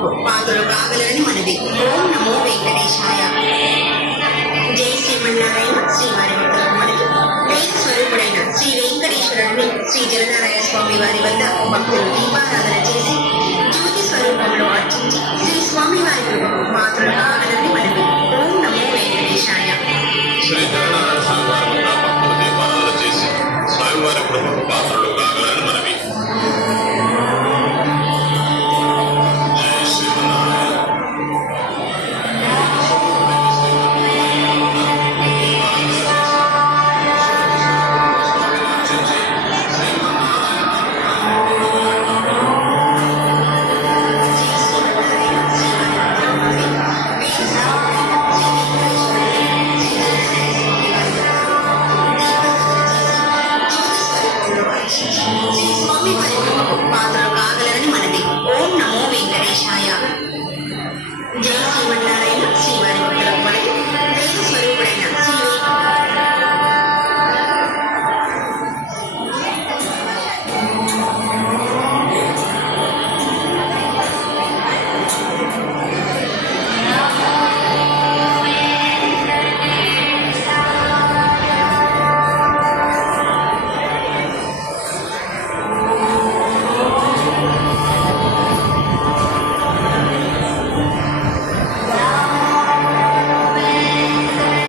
కృపకు పాత్రలు కాగలరని మనవి. ఓం నమో వెంకటేశాయ. జై శ్రీమన్నారాయణ. శ్రీవారి భక్తులకు మనవి. దైవ స్వరూపుడైన శ్రీ వెంకటేశ్వరుడిని శ్రీ జగన్నారాయణ స్వామి వారి వద్ద భక్తులు దీపారాధన చేసి జ్యోతి స్వరూపంలో అర్చించి శ్రీ స్వామి వారి కృపకు పాత్రలు కాగలరని మనవి. ఓం నమో వెంకటేశాయ. శ్రీ జగన్నారాయణ స్వామి వారి వద్ద భక్తులు దీపారాధన చేసి స్వామివారి కృపకు పాత్రలు కాగలరని మనవి. శ్రీ స్వామి వారి కృపకు పాత్రలు కాగలరని మనవి. ఓం నమో వెంకటేశాయ. జై శ్రీమన్నారాయణ.